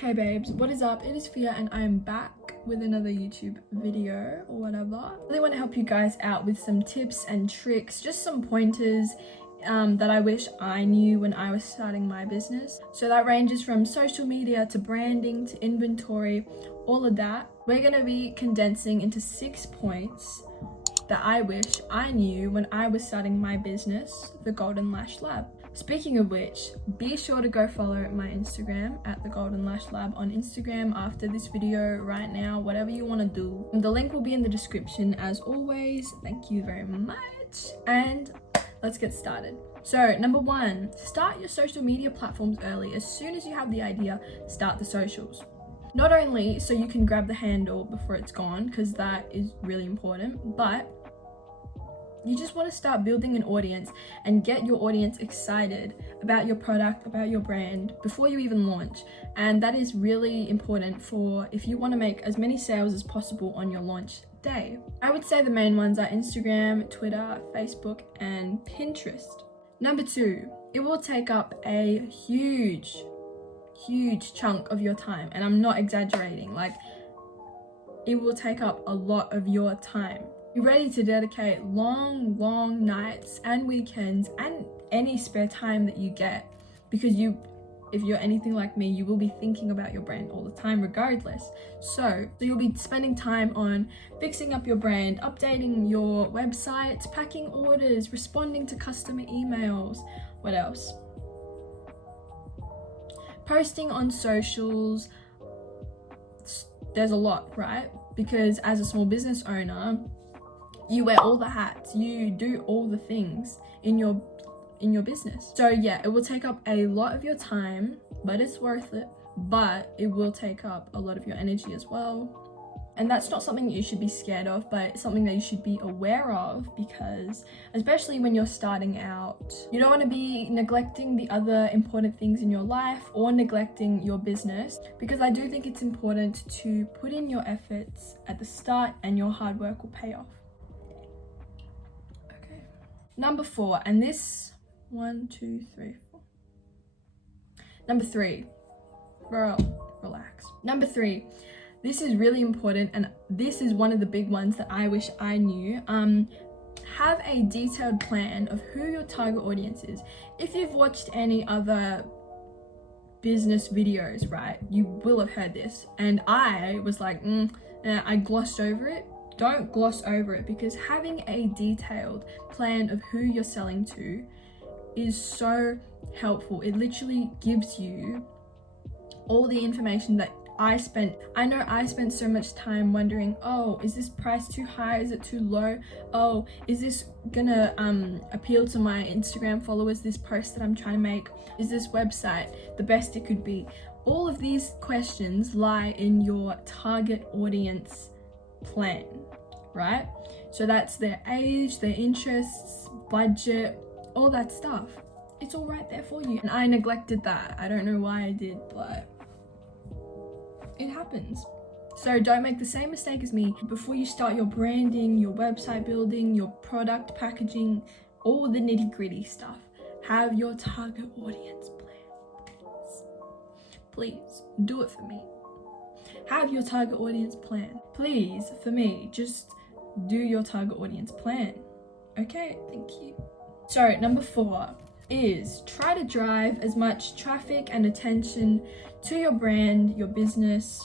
Hey babes, what is up? It is Fia and I am back with another YouTube video or whatever. I really want to help you guys out with some tips and tricks, just some pointers that I wish I knew when I was starting my business. So that ranges from social media to branding to inventory, all of that. We're going to be condensing into 6 points that I wish I knew when I was starting my business, the Golden Lash Lab. Speaking of which, be sure to go follow my Instagram at the Golden Lash Lab on Instagram after this video right now, whatever you want to do. The link will be in the description as always. Thank you very much. And let's get started. So number 1, start your social media platforms early. As soon as you have the idea, start the socials. Not only so you can grab the handle before it's gone, because that is really important, but you just want to start building an audience and get your audience excited about your product, about your brand before you even launch. And that is really important for if you want to make as many sales as possible on your launch day. I would say the main ones are Instagram, Twitter, Facebook, and Pinterest. Number 2, it will take up a huge chunk of your time. And I'm not exaggerating, like it will take up a lot of your time. Be ready to dedicate long nights and weekends and any spare time that you get, because if you're anything like me, you will be thinking about your brand all the time regardless. So you'll be spending time on fixing up your brand, updating your websites, packing orders, responding to customer emails. What else? Posting on socials. There's a lot, right? Because as a small business owner, you wear all the hats, you do all the things in your business. So yeah, it will take up a lot of your time, but it's worth it. But it will take up a lot of your energy as well. And that's not something you should be scared of, but it's something that you should be aware of, because especially when you're starting out, you don't want to be neglecting the other important things in your life or neglecting your business, because I do think it's important to put in your efforts at the start and your hard work will pay off. Number 4, and this 1, 2, 3, 4. Number 3, bro, relax. Number 3, this is really important, and this is one of the big ones that I wish I knew. Have a detailed plan of who your target audience is. If you've watched any other business videos, right, you will have heard this, and I was like, I glossed over it. Don't gloss over it, because having a detailed plan of who you're selling to is so helpful. It literally gives you all the information that I know I spent so much time wondering, oh, is this price too high? Is it too low? Oh, is this gonna appeal to my Instagram followers, this post that I'm trying to make? Is this website the best it could be? All of these questions lie in your target audience plan, right? So that's their age, their interests, budget, all that stuff. It's all right there for you. And I neglected that. I don't know why I did, but it happens. So don't make the same mistake as me. Before you start your branding, your website building, your product packaging, all the nitty-gritty stuff, have your target audience plan. Please do it for me. Have your target audience plan. Please, for me, just do your target audience plan. Okay, thank you. So number 4 is try to drive as much traffic and attention to your brand, your business,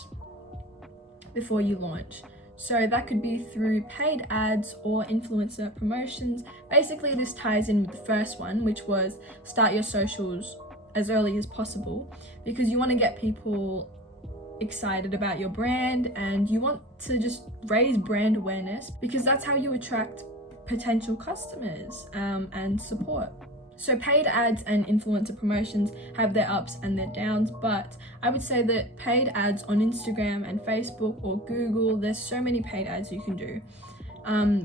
before you launch. So that could be through paid ads or influencer promotions. Basically, this ties in with the first one, which was start your socials as early as possible, because you want to get people excited about your brand and you want to just raise brand awareness, because that's how you attract potential customers and support. So paid ads and influencer promotions have their ups and their downs, but I would say that paid ads on Instagram and Facebook or Google, there's so many paid ads you can do,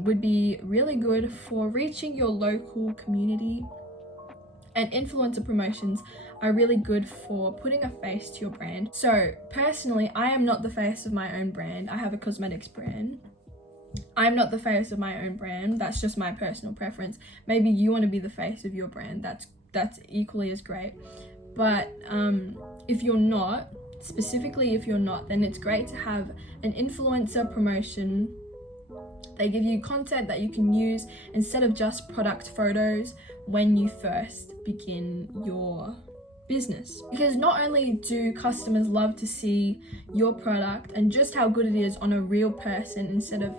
would be really good for reaching your local community. And influencer promotions are really good for putting a face to your brand. So personally, I am not the face of my own brand. I have a cosmetics brand. I'm not the face of my own brand. That's just my personal preference. Maybe you want to be the face of your brand. That's equally as great. But if you're not, specifically if you're not, then it's great to have an influencer promotion. They give you content that you can use instead of just product photos when you first begin your business. Because not only do customers love to see your product and just how good it is on a real person instead of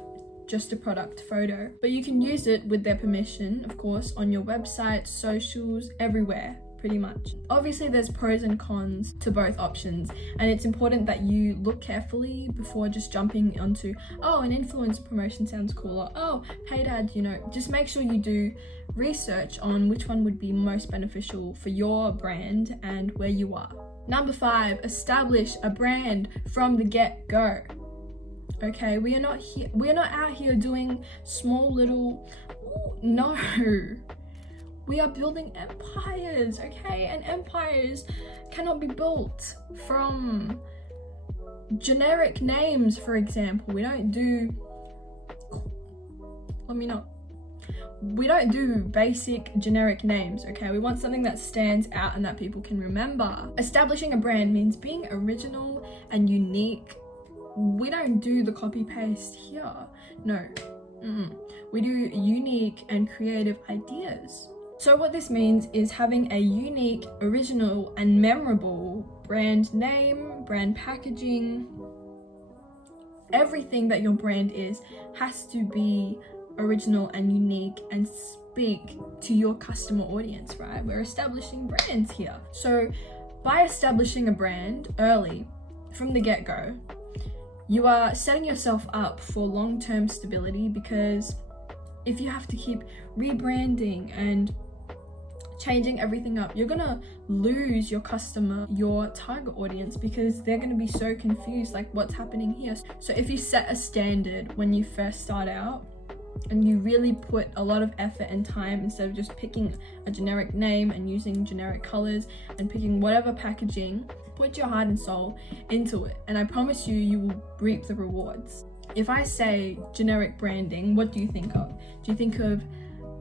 just a product photo, but you can use it with their permission, of course, on your website, socials, everywhere. Pretty much. Obviously there's pros and cons to both options, and it's important that you look carefully before just jumping onto, oh, an influencer promotion sounds cool, or oh, paid ad, you know. Just make sure you do research on which one would be most beneficial for your brand and where you are. Number 5, establish a brand from the get-go. Okay, we are not out here doing small little, no. We are building empires, okay? And empires cannot be built from generic names, for example. We don't do basic generic names, okay? We want something that stands out and that people can remember. Establishing a brand means being original and unique. We don't do the copy paste here, no. We do unique and creative ideas. So what this means is having a unique, original, and memorable brand name, brand packaging. Everything that your brand is has to be original and unique and speak to your customer audience, right? We're establishing brands here. So by establishing a brand early, from the get-go, you are setting yourself up for long-term stability, because if you have to keep rebranding and changing everything up, you're gonna lose your customer, your target audience, because they're gonna be so confused, like what's happening here. So if you set a standard when you first start out and you really put a lot of effort and time, instead of just picking a generic name and using generic colors and picking whatever packaging, put your heart and soul into it, and I promise you, you will reap the rewards. If I say generic branding, what do you think of? Do you think of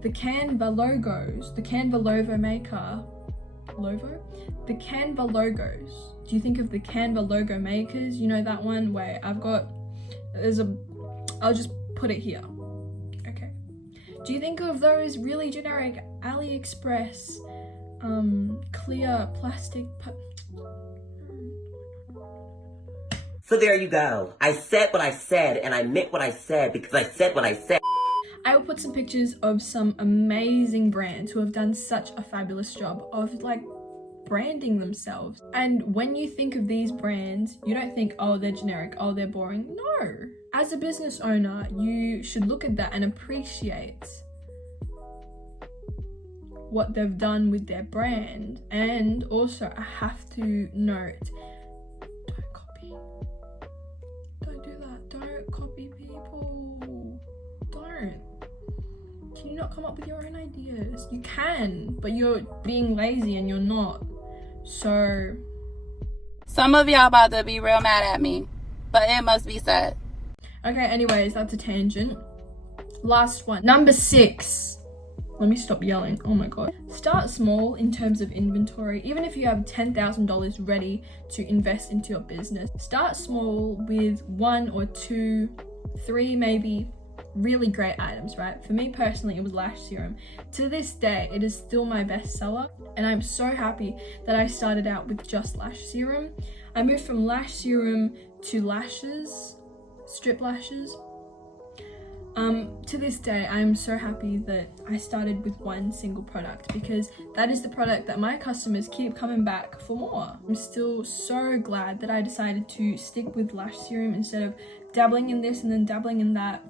the Canva logos, the Canva logo maker, the Canva logos? Do you think of the Canva logo makers? You know that one where I'll just put it here. Okay. Do you think of those really generic AliExpress, clear plastic? So there you go. I said what I said, and I meant what I said, because I said what I said. I will put some pictures of some amazing brands who have done such a fabulous job of like branding themselves. And when you think of these brands, you don't think, oh, they're generic, oh, they're boring. No. As a business owner, you should look at that and appreciate what they've done with their brand. And also, I have to note, don't copy. Don't do that. Don't copy people. Don't. Can you not come up with your own ideas? You can, but you're being lazy and you're not. So some of y'all about to be real mad at me, but it must be said. Okay, anyways, that's a tangent. Last one. Number 6. Let me stop yelling. Oh my god. Start small in terms of inventory. Even if you have $10,000 ready to invest into your business, start small with 1 or 2, 3 maybe really great items, right? For me personally, it was lash serum. To this day, it is still my best seller, and I'm so happy that I started out with just lash serum. I moved from lash serum to lashes, strip lashes. To this day, I'm so happy that I started with one single product, because that is the product that my customers keep coming back for more. I'm still so glad that I decided to stick with lash serum instead of dabbling in this and then dabbling in that,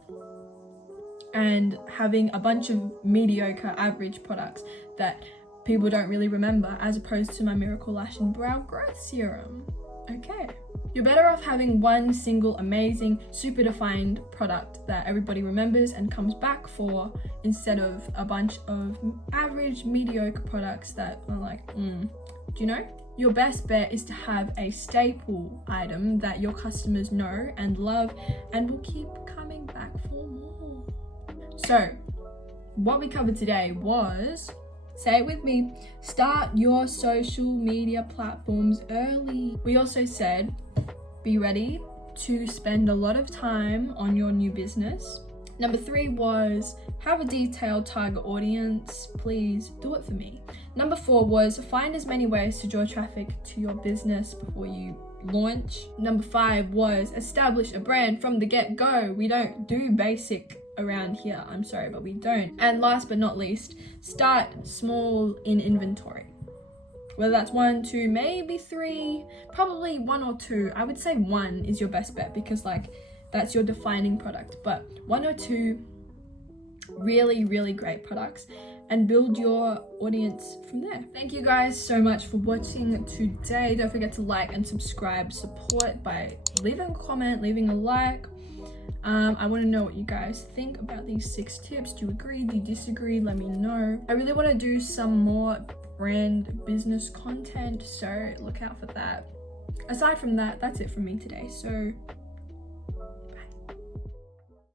and having a bunch of mediocre average products that people don't really remember, as opposed to my Miracle Lash and Brow Growth Serum. Okay. You're better off having one single amazing, super defined product that everybody remembers and comes back for, instead of a bunch of average, mediocre products that are like, do you know? Your best bet is to have a staple item that your customers know and love and will keep coming back for more. So, what we covered today was say it with me, start your social media platforms early. We also said, be ready to spend a lot of time on your new business. Number 3 was have a detailed target audience. Please do it for me. Number 4 was find as many ways to draw traffic to your business before you launch. Number 5 was establish a brand from the get-go. We don't do basic around here, I'm sorry, but we don't. And last but not least, start small in inventory. Whether that's 1, 2, maybe 3, probably 1 or 2. I would say 1 is your best bet because like that's your defining product, but 1 or 2 really, really great products and build your audience from there. Thank you guys so much for watching today. Don't forget to like and subscribe. Support by leaving a comment, leaving a like. I want to know what you guys think about these 6 tips. Do you agree? Do you disagree? Let me know. I really want to do some more brand business content, so look out for that. Aside from that, that's it from me today. So